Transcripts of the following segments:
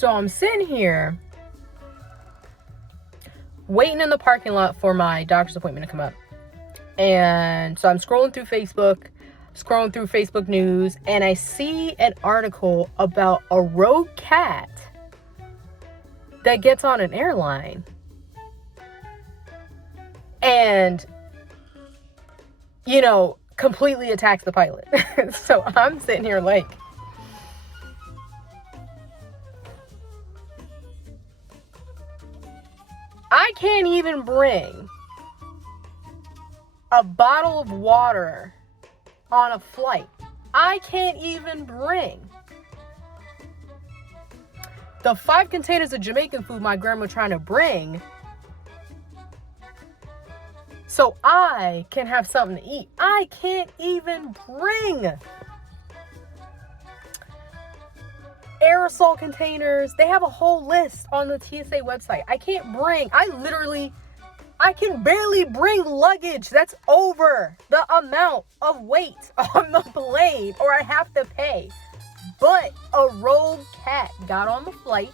So I'm sitting here waiting in the parking lot for my doctor's appointment to come up. And so I'm scrolling through Facebook news, and I see an article about a rogue cat that gets on an airline and, completely attacks the pilot. So I'm sitting here like, I can't even bring a bottle of water on a flight. I can't even bring the 5 containers of Jamaican food my grandma trying to bring so I can have something to eat. I can't even bring aerosol containers. They have a whole list on the TSA website. I can barely bring luggage that's over the amount of weight on the plane, or I have to pay. But a rogue cat got on the flight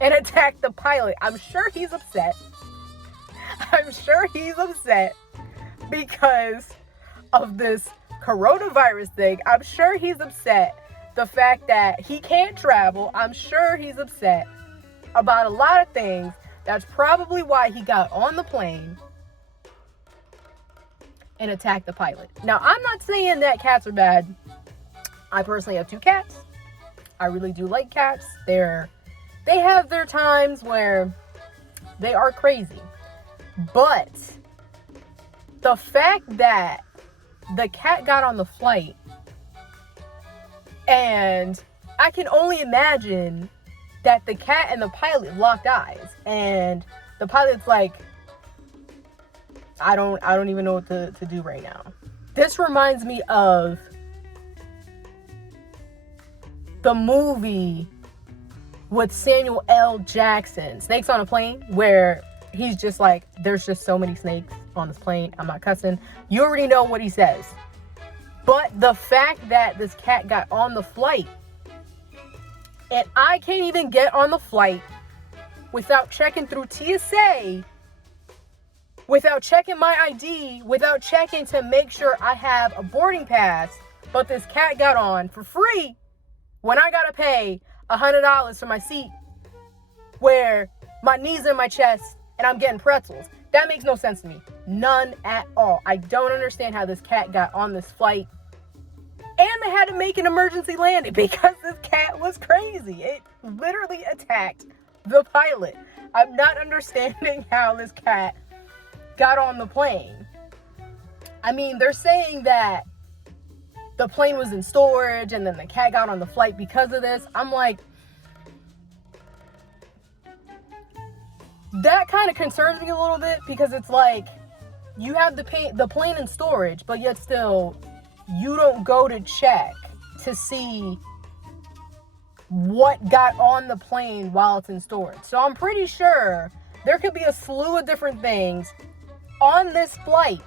and attacked the pilot. I'm sure he's upset. Because of this coronavirus thing. I'm sure he's upset. The fact that he can't travel. I'm sure he's upset about a lot of things. That's probably why he got on the plane and attacked the pilot. Now, I'm not saying that cats are bad. I personally have 2 cats. I really do like cats. They have their times where they are crazy. But the fact that the cat got on the flight, and I can only imagine that the cat and the pilot locked eyes, and the pilot's like, I don't even know what to do right now. This reminds me of the movie with Samuel L. Jackson, Snakes on a Plane, where he's just like, there's just so many snakes on this plane. I'm not cussing. You already know what he says. But the fact that this cat got on the flight, and I can't even get on the flight without checking through TSA, without checking my ID, without checking to make sure I have a boarding pass, but this cat got on for free when I gotta pay $100 for my seat, where my knees in my chest and I'm getting pretzels. That makes no sense to me. None at all. I don't understand how this cat got on this flight. And they had to make an emergency landing because this cat was crazy. It literally attacked the pilot. I'm not understanding how this cat got on the plane. I mean, they're saying that the plane was in storage and then the cat got on the flight because of this. I'm like, that kind of concerns me a little bit, because it's like, you have the plane in storage, but yet still you don't go to check to see what got on the plane while it's in storage. So I'm pretty sure there could be a slew of different things on this flight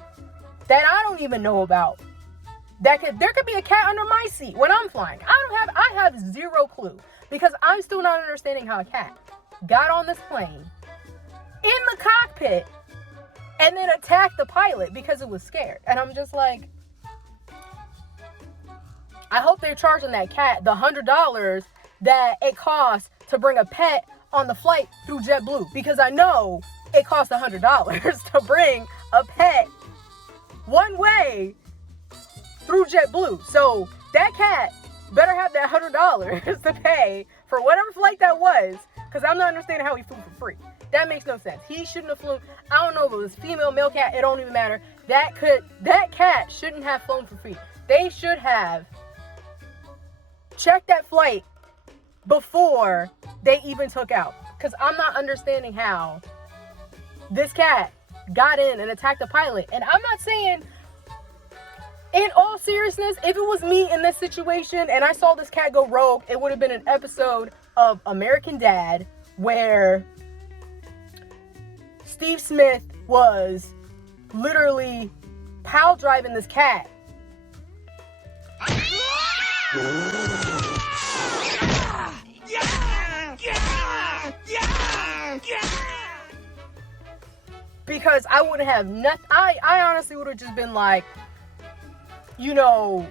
that I don't even know about. There could be a cat under my seat when I'm flying. I have zero clue, because I'm still not understanding how a cat got on this plane in the cockpit and then attacked the pilot because it was scared. And I'm just like, I hope they're charging that cat the $100 that it costs to bring a pet on the flight through JetBlue, because I know it costs $100 to bring a pet one way through JetBlue. So that cat better have that $100 to pay for whatever flight that was, because I'm not understanding how he flew for free. That makes no sense. He shouldn't have flown. I don't know if it was female, male cat. It don't even matter. That cat shouldn't have flown for free. They should have checked that flight before they even took out, because I'm not understanding how this cat got in and attacked the pilot. And I'm not saying, in all seriousness, if it was me in this situation and I saw this cat go rogue, it would have been an episode of American Dad where Steve Smith was literally pile driving this cat. because I wouldn't have nothing. I honestly would have just been like, you know,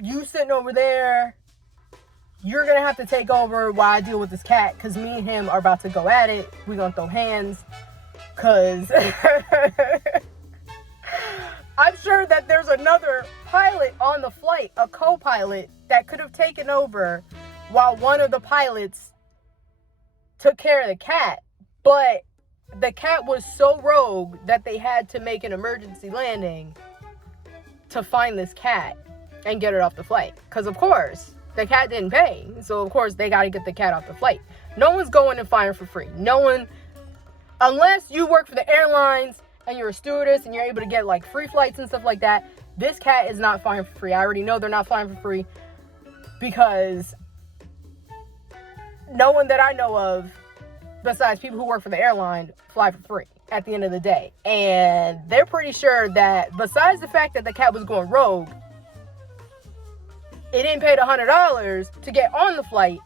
you sitting over there, you're going to have to take over while I deal with this cat, because me and him are about to go at it. We're going to throw hands, because I'm sure that there's another pilot on the flight, a co-pilot, that could have taken over while one of the pilots took care of the cat. But the cat was so rogue that they had to make an emergency landing to find this cat and get it off the flight. Because, of course, the cat didn't pay. So, of course, they got to get the cat off the flight. No one's going and flying for free. No one, unless you work for the airlines and you're a stewardess and you're able to get, like, free flights and stuff like that, this cat is not flying for free. I already know they're not flying for free, because no one that I know of, besides people who work for the airline, fly for free at the end of the day. And they're pretty sure that besides the fact that the cat was going rogue, it didn't pay the $100 to get on the flight.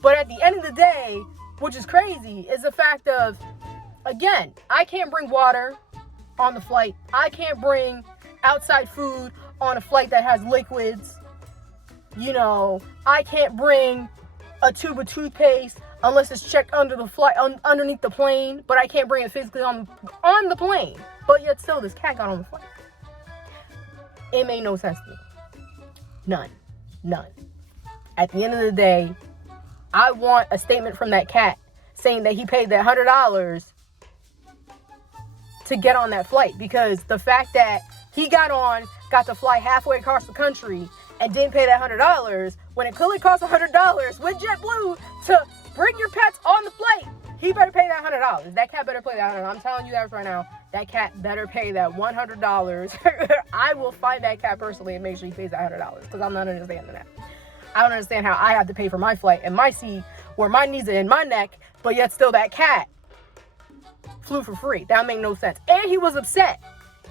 But at the end of the day, which is crazy, is the fact of, again, I can't bring water on the flight. I can't bring outside food on a flight that has liquids. You know, I can't bring a tube of toothpaste unless it's checked under the flight, underneath the plane. But I can't bring it physically on the plane. But yet still, this cat got on the flight. It made no sense to me. None. At the end of the day, I want a statement from that cat saying that he paid that $100 to get on that flight. Because the fact that he got to fly halfway across the country and didn't pay that $100 when it clearly cost $100 with JetBlue to bring your pets on the flight, he better pay that $100. That cat better pay that $100. I'm telling you that right now. That cat better pay that $100. I will find that cat personally and make sure he pays that $100, because I'm not understanding that. I don't understand how I have to pay for my flight and my seat where my knees are in my neck, but yet still that cat flew for free. That made no sense. And he was upset.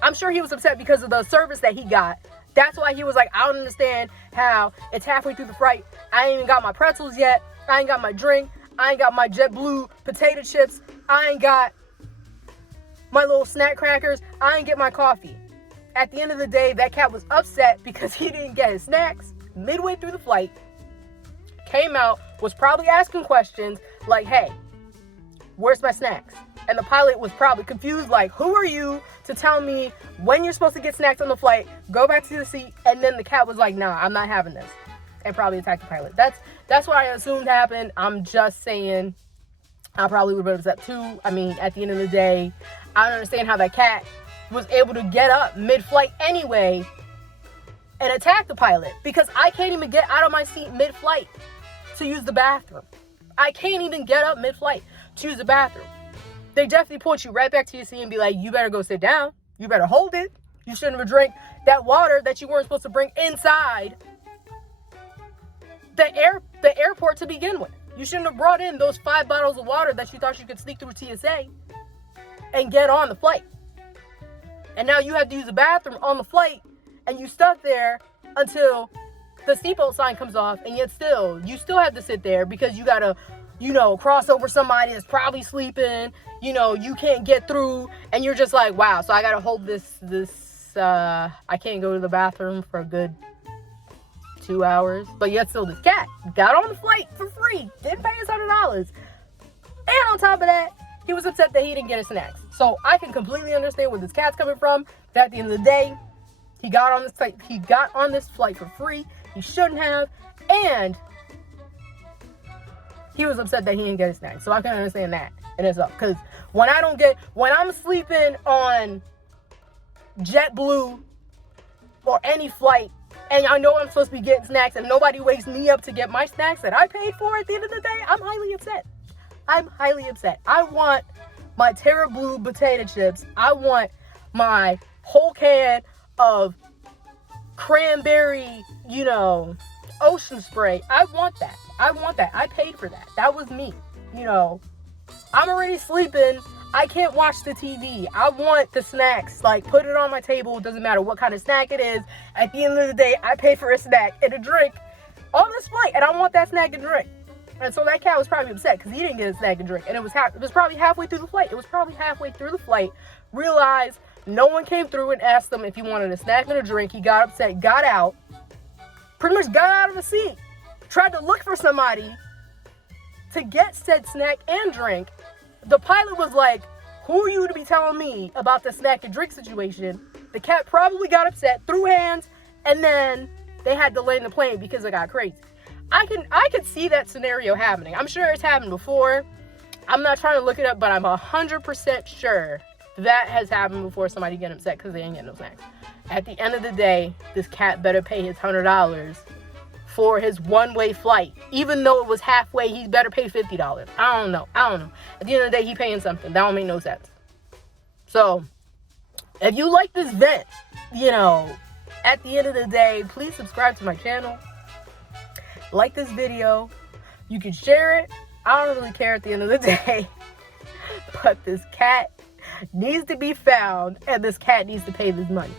I'm sure he was upset because of the service that he got. That's why he was like, I don't understand how it's halfway through the flight. I ain't even got my pretzels yet. I ain't got my drink. I ain't got my JetBlue potato chips. I ain't got my little snack crackers. I ain't get my coffee. At the end of the day, that cat was upset because he didn't get his snacks midway through the flight. Came out, was probably asking questions like, hey, where's my snacks? And the pilot was probably confused, like, who are you to tell me when you're supposed to get snacks on the flight? Go back to the seat. And then the cat was like, nah, I'm not having this. And probably attacked the pilot. That's what I assumed happened. I'm just saying, I probably would have been upset too. I mean, at the end of the day, I don't understand how that cat was able to get up mid-flight anyway and attack the pilot, because I can't even get out of my seat mid-flight to use the bathroom. I can't even get up mid-flight to use the bathroom. They definitely put you right back to your seat and be like, you better go sit down. You better hold it. You shouldn't have drank that water that you weren't supposed to bring inside the airport to begin with. You shouldn't have brought in those 5 bottles of water that you thought you could sneak through TSA and get on the flight. And now you have to use the bathroom on the flight, and you stuck there until the seatbelt sign comes off, and yet still, you still have to sit there because you gotta, cross over somebody that's probably sleeping, you can't get through, and you're just like, wow, so I gotta hold this, I can't go to the bathroom for a good 2 hours, but yet still this cat got on the flight for free, didn't pay his $100, and on top of that, he was upset that he didn't get his snacks. So I can completely understand where this cat's coming from, that at the end of the day, he got on this flight for free, he shouldn't have, and he was upset that he didn't get his snacks. So I can understand that in itself, because when I'm sleeping on JetBlue or any flight, and I know I'm supposed to be getting snacks, and nobody wakes me up to get my snacks that I paid for at the end of the day, I'm highly upset. I want my Terra Blue potato chips. I want my whole can of cranberry, ocean spray. I want that. I paid for that. That was me. I'm already sleeping. I can't watch the TV. I want the snacks. Like, put it on my table. It doesn't matter what kind of snack it is. At the end of the day, I pay for a snack and a drink on this flight, and I want that snack and drink. And so that cat was probably upset because he didn't get a snack and drink. And it was probably halfway through the flight. Realized no one came through and asked him if he wanted a snack and a drink. He got upset, got out, pretty much got out of the seat, tried to look for somebody to get said snack and drink. The pilot was like, who are you to be telling me about the snack and drink situation? The cat probably got upset, threw hands, and then they had to land the plane because it got crazy. I could see that scenario happening. I'm sure it's happened before. I'm not trying to look it up, but I'm 100% sure that has happened before, somebody getting upset because they ain't getting no snacks. At the end of the day, this cat better pay his $100 for his one-way flight. Even though it was halfway, he better pay $50. I don't know. At the end of the day, he paying something. That don't make no sense. So, if you like this vent, at the end of the day, please subscribe to my channel. Like this video. You can share it. I don't really care at the end of the day. But this cat needs to be found, and this cat needs to pay this money.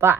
Bye.